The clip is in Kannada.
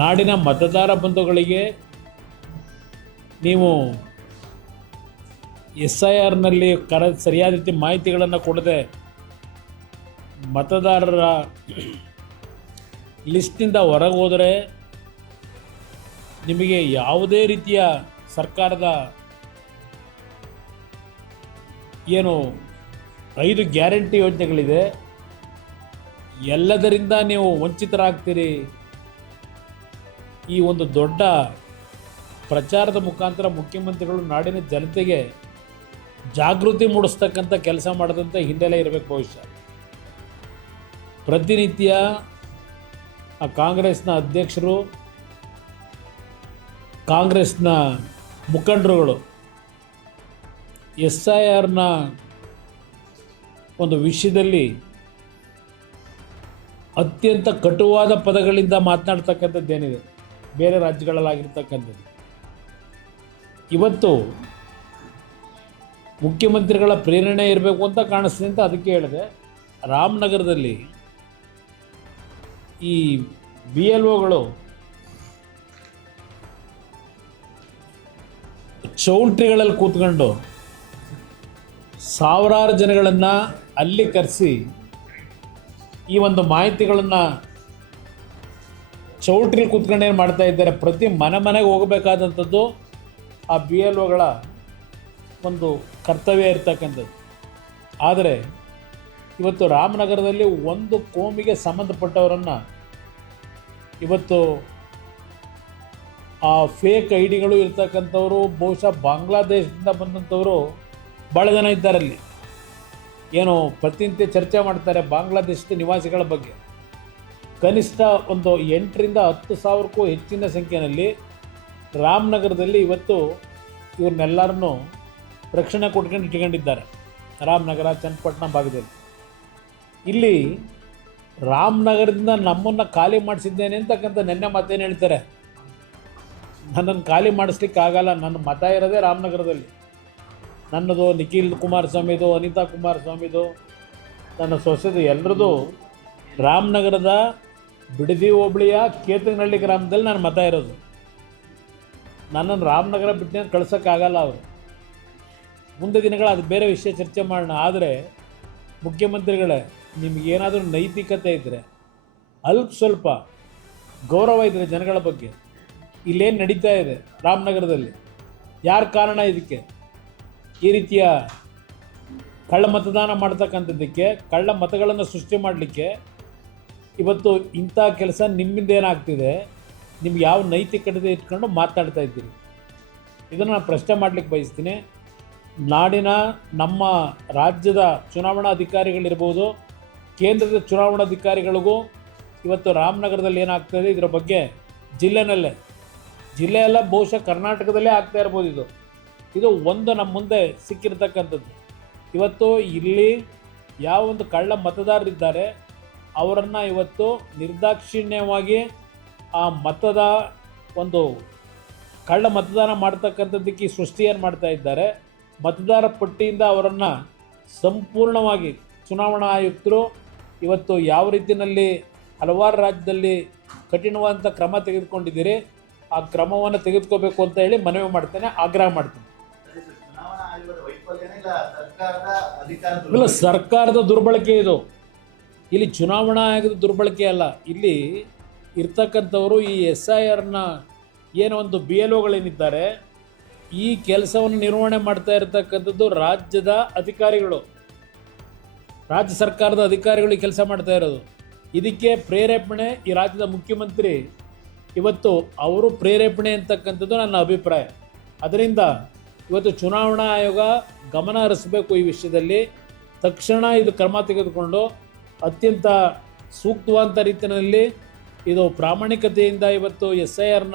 ನಾಡಿನ ಮತದಾರ ಬಂಧುಗಳಿಗೆ ನೀವು SIRನಲ್ಲಿ ಸರಿಯಾದ ರೀತಿ ಮಾಹಿತಿಗಳನ್ನು ಕೊಡದೆ ಮತದಾರರ ಲಿಸ್ಟ್ನಿಂದ ಹೊರಗೆ ಹೋದರೆ ನಿಮಗೆ ಯಾವುದೇ ರೀತಿಯ ಸರ್ಕಾರದ ಏನು 5 ಗ್ಯಾರಂಟಿ ಯೋಜನೆಗಳಿದೆ ಎಲ್ಲದರಿಂದ ನೀವು ವಂಚಿತರಾಗ್ತೀರಿ. ಈ ಒಂದು ದೊಡ್ಡ ಪ್ರಚಾರದ ಮುಖಾಂತರ ಮುಖ್ಯಮಂತ್ರಿಗಳು ನಾಡಿನ ಜನತೆಗೆ ಜಾಗೃತಿ ಮೂಡಿಸ್ತಕ್ಕಂಥ ಕೆಲಸ ಮಾಡಿದಂಥ ಹಿನ್ನೆಲೆ ಇರಬೇಕು. ಬಹುಶಃ ಪ್ರತಿನಿತ್ಯ ಕಾಂಗ್ರೆಸ್ನ ಅಧ್ಯಕ್ಷರು, ಕಾಂಗ್ರೆಸ್ನ ಮುಖಂಡರುಗಳು SIRನ ಒಂದು ವಿಷಯದಲ್ಲಿ ಅತ್ಯಂತ ಕಟುವಾದ ಪದಗಳಿಂದ ಮಾತನಾಡ್ತಕ್ಕಂಥದ್ದೇನಿದೆ ಬೇರೆ ರಾಜ್ಯಗಳಲ್ಲಾಗಿರ್ತಕ್ಕಂಥದ್ದು. ಇವತ್ತು ಮುಖ್ಯಮಂತ್ರಿಗಳ ಪ್ರೇರಣೆ ಇರಬೇಕು ಅಂತ ಕಾಣಿಸ್ತಿದೆ ಅಂತ ಅದಕ್ಕೆ ಹೇಳಿದೆ. ರಾಮನಗರದಲ್ಲಿ ಈ BLOಗಳು ಚೌಲ್ಟ್ರಿಗಳಲ್ಲಿ ಕೂತ್ಕೊಂಡು ಸಾವಿರಾರು ಜನಗಳನ್ನು ಅಲ್ಲಿ ಕರೆಸಿ ಈ ಒಂದು ಮಾಹಿತಿಗಳನ್ನು ಚೌಲ್ಟ್ರಿಲಿ ಕೂತ್ಕೊಂಡು ಏನು ಮಾಡ್ತಾ ಇದ್ದಾರೆ, ಪ್ರತಿ ಮನೆಗೆ ಹೋಗಬೇಕಾದಂಥದ್ದು ಆ BLOಗಳ ಒಂದು ಕರ್ತವ್ಯ ಇರ್ತಕ್ಕಂಥದ್ದು. ಆದರೆ ಇವತ್ತು ರಾಮನಗರದಲ್ಲಿ ಒಂದು ಕೋಮಿಗೆ ಸಂಬಂಧಪಟ್ಟವರನ್ನು ಇವತ್ತು ಆ ಫೇಕ್ ಐಡಿಗಳು ಇರ್ತಕ್ಕಂಥವರು ಬಹುಶಃ ಬಾಂಗ್ಲಾದೇಶದಿಂದ ಬಂದಂಥವರು ಭಾಳ ಜನ ಇದ್ದಾರಲ್ಲಿ. ಏನು ಪ್ರತಿನಿತ್ಯ ಚರ್ಚೆ ಮಾಡ್ತಾರೆ ಬಾಂಗ್ಲಾದೇಶದ ನಿವಾಸಿಗಳ ಬಗ್ಗೆ. ಕನಿಷ್ಠ ಒಂದು 8ರಿಂದ 10,000ಕ್ಕೂ ಹೆಚ್ಚಿನ ಸಂಖ್ಯೆಯಲ್ಲಿ ರಾಮನಗರದಲ್ಲಿ ಇವತ್ತು ಇವ್ರನ್ನೆಲ್ಲರನ್ನೂ ರಕ್ಷಣೆ ಕೊಟ್ಕೊಂಡು ಇಟ್ಕೊಂಡಿದ್ದಾರೆ. ರಾಮನಗರ, ಚನ್ನಪಟ್ಟಣ ಭಾಗದಲ್ಲಿ. ಇಲ್ಲಿ ರಾಮನಗರದಿಂದ ನಮ್ಮನ್ನು ಖಾಲಿ ಮಾಡಿಸಿದ್ದೇನೆ ಅಂತಕ್ಕಂಥ ನೆನ್ನೆ ಮಾತೇನು ಹೇಳ್ತಾರೆ. ನನ್ನನ್ನು ಖಾಲಿ ಮಾಡಿಸ್ಲಿಕ್ಕೆ ಆಗಲ್ಲ, ನನ್ನ ಮತ ಇರೋದೇ ರಾಮನಗರದಲ್ಲಿ. ನನ್ನದು, ನಿಖಿಲ್ ಕುಮಾರಸ್ವಾಮಿದು, ಅನಿತಾ ಕುಮಾರಸ್ವಾಮಿದು, ನನ್ನ ಸೊಸೆದು, ಎಲ್ಲರದು ರಾಮನಗರದ ಬಿಡದಿ ಹೋಬಳಿಯ ಕೇತನಹಳ್ಳಿ ಗ್ರಾಮದಲ್ಲಿ ನನ್ನ ಮತ ಇರೋದು. ನನ್ನನ್ನು ರಾಮನಗರ ಬಿಟ್ಟು ಕಳ್ಸೋಕ್ಕಾಗಲ್ಲ ಅವರು. ಮುಂದೆ ದಿನಗಳು ಅದು ಬೇರೆ ವಿಷಯ ಚರ್ಚೆ ಮಾಡೋಣ. ಆದರೆ ಮುಖ್ಯಮಂತ್ರಿಗಳೇ, ನಿಮಗೇನಾದರೂ ನೈತಿಕತೆ ಇದ್ದರೆ, ಸ್ವಲ್ಪ ಗೌರವ ಇದ್ದರೆ ಜನಗಳ ಬಗ್ಗೆ, ಇಲ್ಲೇನು ನಡೀತಾ ಇದೆ ರಾಮನಗರದಲ್ಲಿ, ಯಾರು ಕಾರಣ ಇದಕ್ಕೆ, ಈ ರೀತಿಯ ಕಳ್ಳ ಮತದಾನ ಮಾಡ್ತಕ್ಕಂಥದ್ದಕ್ಕೆ, ಕಳ್ಳ ಮತಗಳನ್ನು ಸೃಷ್ಟಿ ಮಾಡಲಿಕ್ಕೆ ಇವತ್ತು ಇಂಥ ಕೆಲಸ ನಿಮ್ಮಿಂದ ಏನಾಗ್ತಿದೆ, ನಿಮ್ಗೆ ಯಾವ ನೈತಿಕತೆ ಇಟ್ಕೊಂಡು ಮಾತಾಡ್ತಾ ಇದ್ದೀರಿ, ಇದನ್ನು ನಾನು ಪ್ರಶ್ನೆ ಮಾಡಲಿಕ್ಕೆ ಬಯಸ್ತೀನಿ. ನಾಡಿನ ನಮ್ಮ ರಾಜ್ಯದ ಚುನಾವಣಾಧಿಕಾರಿಗಳಿರ್ಬೋದು, ಕೇಂದ್ರದ ಚುನಾವಣಾಧಿಕಾರಿಗಳಿಗೂ ಇವತ್ತು ರಾಮನಗರದಲ್ಲಿ ಏನಾಗ್ತಾಯಿದೆ ಇದರ ಬಗ್ಗೆ ಜಿಲ್ಲೆಯೆಲ್ಲ ಬಹುಶಃ ಕರ್ನಾಟಕದಲ್ಲೇ ಆಗ್ತಾ ಇರ್ಬೋದು. ಇದು ಒಂದು ನಮ್ಮ ಮುಂದೆ ಸಿಕ್ಕಿರ್ತಕ್ಕಂಥದ್ದು. ಇವತ್ತು ಇಲ್ಲಿ ಯಾವ ಒಂದು ಕಳ್ಳ ಮತದಾರರಿದ್ದಾರೆ ಅವರನ್ನು ಇವತ್ತು ನಿರ್ದಾಕ್ಷಿಣ್ಯವಾಗಿ ಆ ಮತದ ಒಂದು ಕಳ್ಳ ಮತದಾನ ಮಾಡ್ತಕ್ಕಂಥದ್ದಕ್ಕೆ ಸೃಷ್ಟಿಯನ್ನು ಮಾಡ್ತಾ ಇದ್ದಾರೆ. ಮತದಾರ ಪಟ್ಟಿಯಿಂದ ಅವರನ್ನು ಸಂಪೂರ್ಣವಾಗಿ ಚುನಾವಣಾ ಆಯುಕ್ತರು ಇವತ್ತು ಯಾವ ರೀತಿಯಲ್ಲಿ ಹಲವಾರು ರಾಜ್ಯದಲ್ಲಿ ಕಠಿಣವಾದಂಥ ಕ್ರಮ ತೆಗೆದುಕೊಂಡಿದ್ದೀರಿ, ಆ ಕ್ರಮವನ್ನು ತೆಗೆದುಕೋಬೇಕು ಅಂತ ಹೇಳಿ ಮನವಿ ಮಾಡ್ತೇನೆ, ಆಗ್ರಹ ಮಾಡ್ತೇನೆ. ಇಲ್ಲ, ಸರ್ಕಾರದ ದುರ್ಬಳಕೆ ಇದು. ಇಲ್ಲಿ ಚುನಾವಣಾ ಆಯೋಗದ ದುರ್ಬಳಕೆ ಅಲ್ಲ. ಇಲ್ಲಿ ಇರ್ತಕ್ಕಂಥವರು ಈ SIRನ ಏನೋ ಒಂದು BLOಗಳೇನಿದ್ದಾರೆ, ಈ ಕೆಲಸವನ್ನು ನಿರ್ವಹಣೆ ಮಾಡ್ತಾ ಇರತಕ್ಕಂಥದ್ದು ರಾಜ್ಯದ ಅಧಿಕಾರಿಗಳು, ರಾಜ್ಯ ಸರ್ಕಾರದ ಅಧಿಕಾರಿಗಳು ಈ ಕೆಲಸ ಮಾಡ್ತಾ ಇರೋದು. ಇದಕ್ಕೆ ಪ್ರೇರೇಪಣೆ ಈ ರಾಜ್ಯದ ಮುಖ್ಯಮಂತ್ರಿ, ಇವತ್ತು ಅವರು ಪ್ರೇರೇಪಣೆ ಅಂತಕ್ಕಂಥದ್ದು ನನ್ನ ಅಭಿಪ್ರಾಯ. ಅದರಿಂದ ಇವತ್ತು ಚುನಾವಣಾ ಆಯೋಗ ಗಮನ ಹರಿಸಬೇಕು ಈ ವಿಷಯದಲ್ಲಿ. ತಕ್ಷಣ ಇದು ಕ್ರಮ ತೆಗೆದುಕೊಂಡು ಅತ್ಯಂತ ಸೂಕ್ತವಾದ ರೀತಿಯಲ್ಲಿ ಇದು ಪ್ರಾಮಾಣಿಕತೆಯಿಂದ ಇವತ್ತು SIRನ